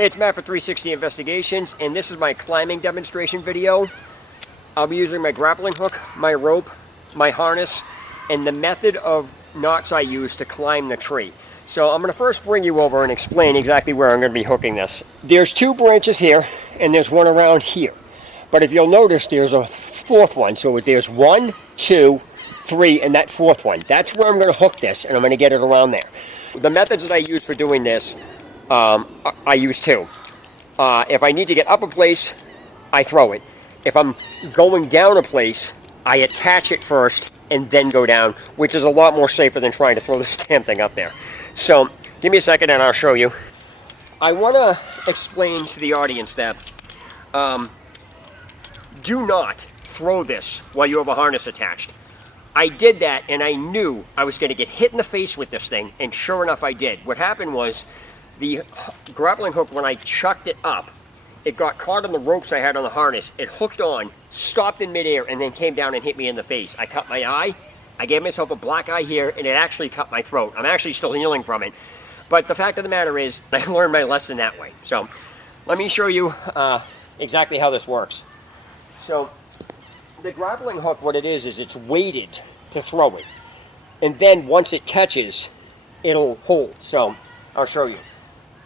Hey, it's Matt for 360 Investigations, and this is my climbing demonstration video. I'll be using my grappling hook, my rope, my harness, and the method of knots I use to climb the tree. So I'm going to first bring you over and explain exactly where I'm going to be hooking this. There's two branches here, and there's one around here. But if you'll notice, there's a fourth one. So there's 1, 2, 3, and that fourth one. That's where I'm going to hook this, and I'm going to get it around there. The methods that I use for doing this, I use two. If I need to get up a place, I throw it. If I'm going down a place, I attach it first and then go down, which is a lot more safer than trying to throw this damn thing up there. So, give me a second and I'll show you. I want to explain to the audience that do not throw this while you have a harness attached. I did that and I knew I was going to get hit in the face with this thing, and sure enough I did. What happened was, the grappling hook, when I chucked it up, it got caught on the ropes I had on the harness. It hooked on, stopped in midair, and then came down and hit me in the face. I cut my eye. I gave myself a black eye here, and it actually cut my throat. I'm actually still healing from it. But the fact of the matter is, I learned my lesson that way. So, let me show you exactly how this works. So, the grappling hook, what it is it's weighted to throw it. And then once it catches, it'll hold. So, I'll show you.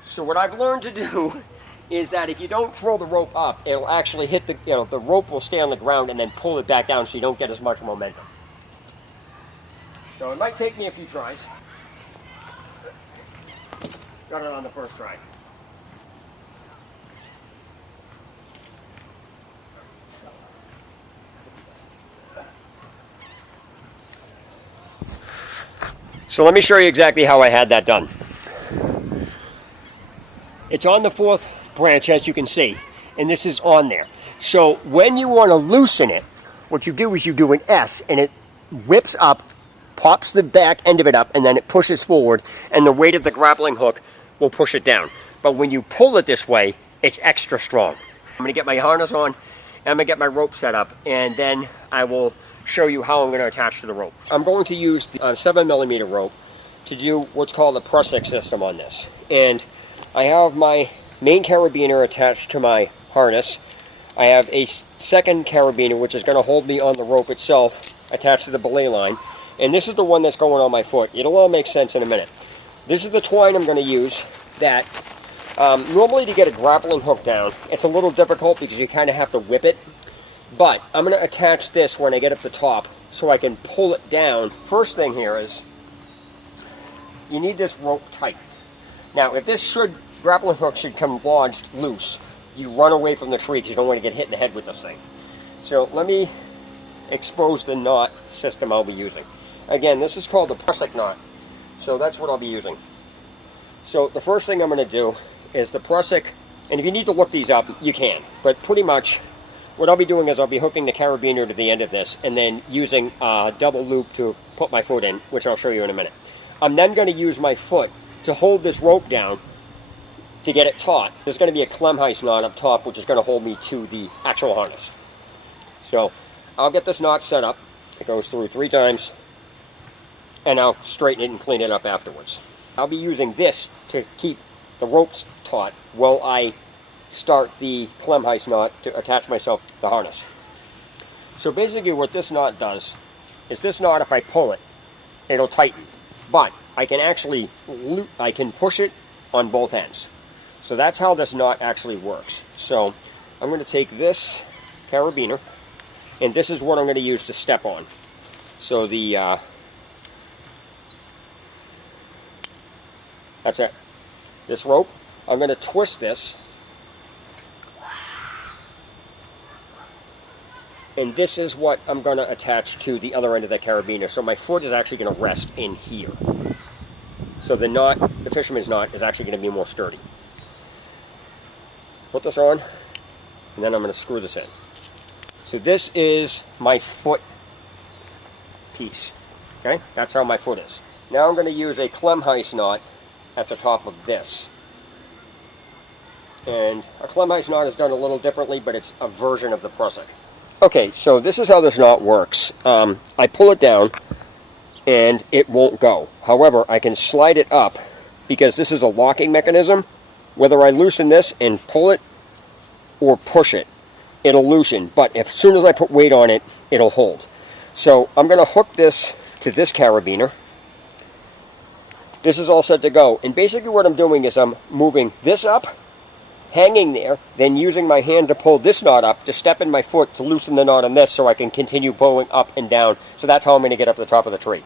So what I've learned to do is that if you don't throw the rope up, it'll actually hit the rope will stay on the ground and then pull it back down so you don't get as much momentum. So it might take me a few tries. Got it on the first try. So let me show you exactly how I had that done. It's on the fourth branch, as you can see, and this is on there. So when you want to loosen it, what you do is you do an S, and it whips up, pops the back end of it up, and then it pushes forward, and the weight of the grappling hook will push it down. But when you pull it this way, it's extra strong. I'm going to get my harness on, and I'm going to get my rope set up, and then I will show you how I'm going to attach to the rope. I'm going to use the 7mm rope to do what's called a press-hook system on this. And I have my main carabiner attached to my harness. I have a second carabiner, which is going to hold me on the rope itself, attached to the belay line. And this is the one that's going on my foot. It'll all make sense in a minute. This is the twine I'm going to use that, normally to get a grappling hook down, it's a little difficult because you kind of have to whip it. But I'm going to attach this when I get up the top so I can pull it down. First thing here is, you need this rope tight. Now, if this grappling hook should come lodged loose, you run away from the tree because you don't want to get hit in the head with this thing. So let me expose the knot system I'll be using. Again, this is called the press-hook knot. So that's what I'll be using. So the first thing I'm going to do is the press-hook, and if you need to look these up, you can. But pretty much what I'll be doing is I'll be hooking the carabiner to the end of this and then using a double loop to put my foot in, which I'll show you in a minute. I'm then going to use my foot to hold this rope down to get it taut. There's going to be a Klemheist knot up top, which is going to hold me to the actual harness. So I'll get this knot set up. It goes through 3 times, and I'll straighten it and clean it up afterwards. I'll be using this to keep the ropes taut while I start the Klemheist knot to attach myself to the harness. So basically what this knot does is, this knot, if I pull it, it'll tighten. But I can actually I can push it on both ends. So that's how this knot actually works. So I'm going to take this carabiner, and this is what I'm going to use to step on. So that's it. This rope, I'm going to twist this, and this is what I'm going to attach to the other end of the carabiner. So my foot is actually going to rest in here. So the knot, the fisherman's knot, is actually going to be more sturdy. Put this on, and then I'm going to screw this in. So this is my foot piece. Okay, that's how my foot is. Now I'm going to use a Klemheist knot at the top of this. And a Klemheist knot is done a little differently, but it's a version of the press-hook. Okay, so this is how this knot works. I pull it down, and it won't go. However, I can slide it up because this is a locking mechanism. Whether I loosen this and pull it or push it, it'll loosen. But as soon as I put weight on it, it'll hold. So I'm going to hook this to this carabiner. This is all set to go. And basically what I'm doing is I'm moving this up, hanging there, then using my hand to pull this knot up, to step in my foot to loosen the knot on this so I can continue pulling up and down. So that's how I'm going to get up to the top of the tree.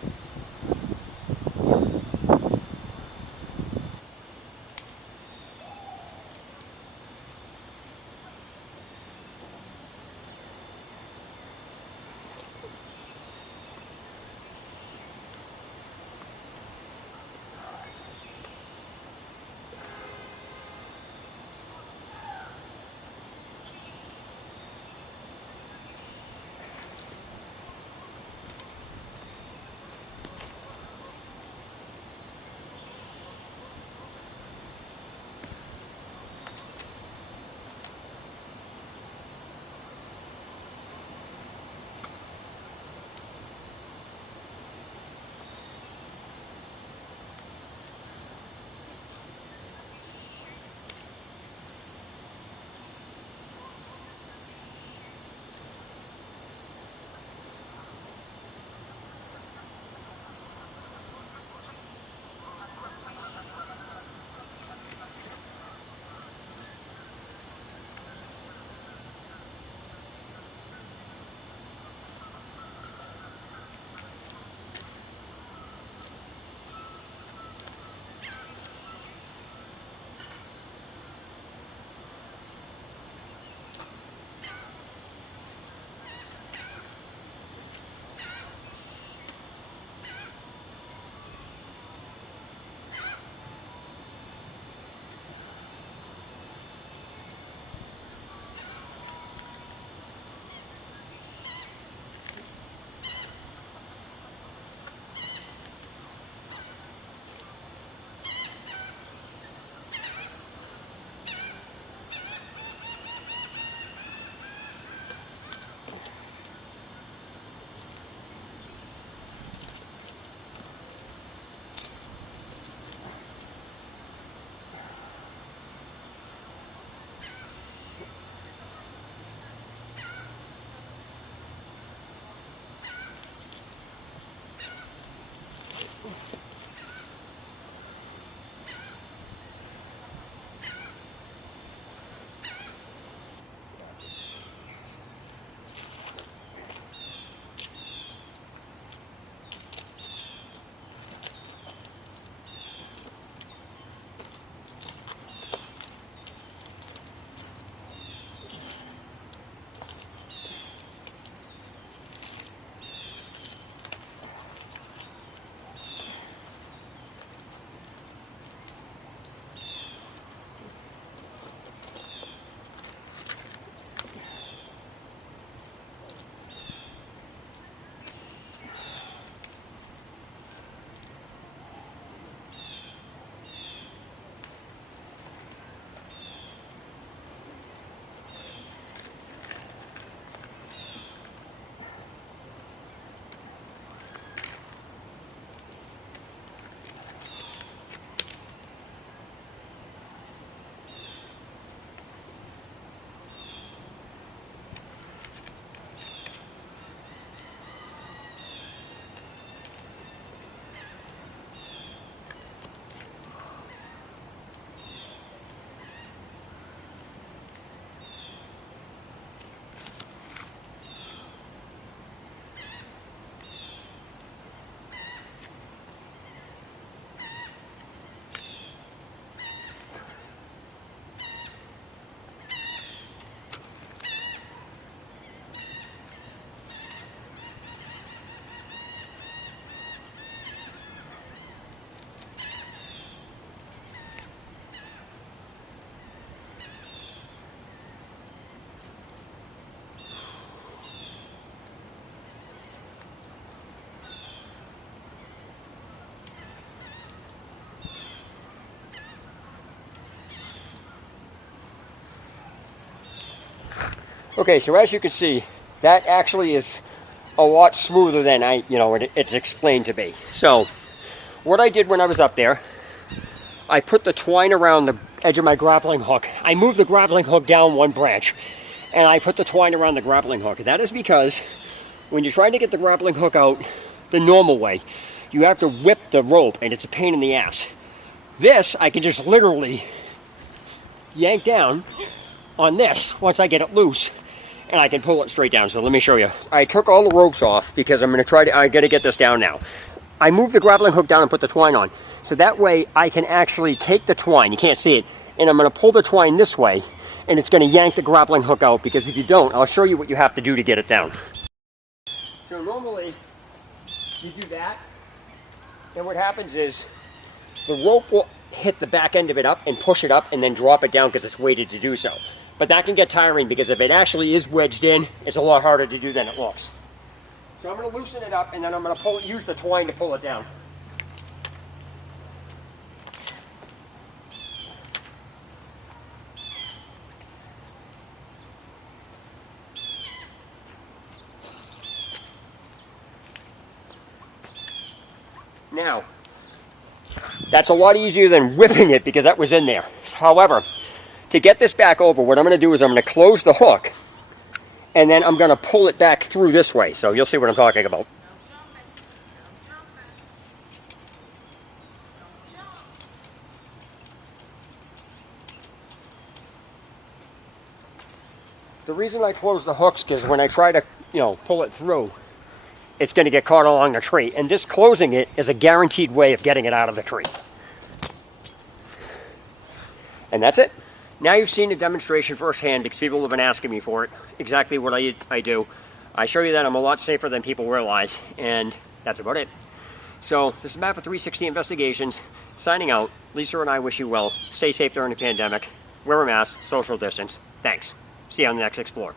Okay, so as you can see, that actually is a lot smoother than it's explained to be. So, what I did when I was up there, I put the twine around edge of my grappling hook. I moved the grappling hook down one branch, and I put the twine around the grappling hook. That is because when you're trying to get the grappling hook out the normal way, you have to whip the rope, and it's a pain in the ass. This, I can just literally yank down on this once I get it loose, and I can pull it straight down. So let me show you. I took all the ropes off because I'm going to I got to get this down now. I moved the grappling hook down and put the twine on. So that way I can actually take the twine, you can't see it, and I'm going to pull the twine this way, and it's going to yank the grappling hook out, because if you don't, I'll show you what you have to do to get it down. So normally you do that, and what happens is the rope will hit the back end of it up and push it up and then drop it down because it's weighted to do so. But that can get tiring, because if it actually is wedged in, it's a lot harder to do than it looks. So I'm going to loosen it up, and then I'm going to use the twine to pull it down. Now, that's a lot easier than whipping it, because that was in there. However, to get this back over, what I'm going to do is I'm going to close the hook, and then I'm going to pull it back through this way. So you'll see what I'm talking about. The reason I close the hooks is because when I try to, pull it through, it's going to get caught along the tree. And this closing it is a guaranteed way of getting it out of the tree. And that's it. Now you've seen a demonstration firsthand, because people have been asking me for it, exactly what I do. I show you that I'm a lot safer than people realize, and that's about it. So this is Matt for 360 Investigations, signing out. Lisa and I wish you well. Stay safe during the pandemic. Wear a mask, social distance. Thanks. See you on the next Explore.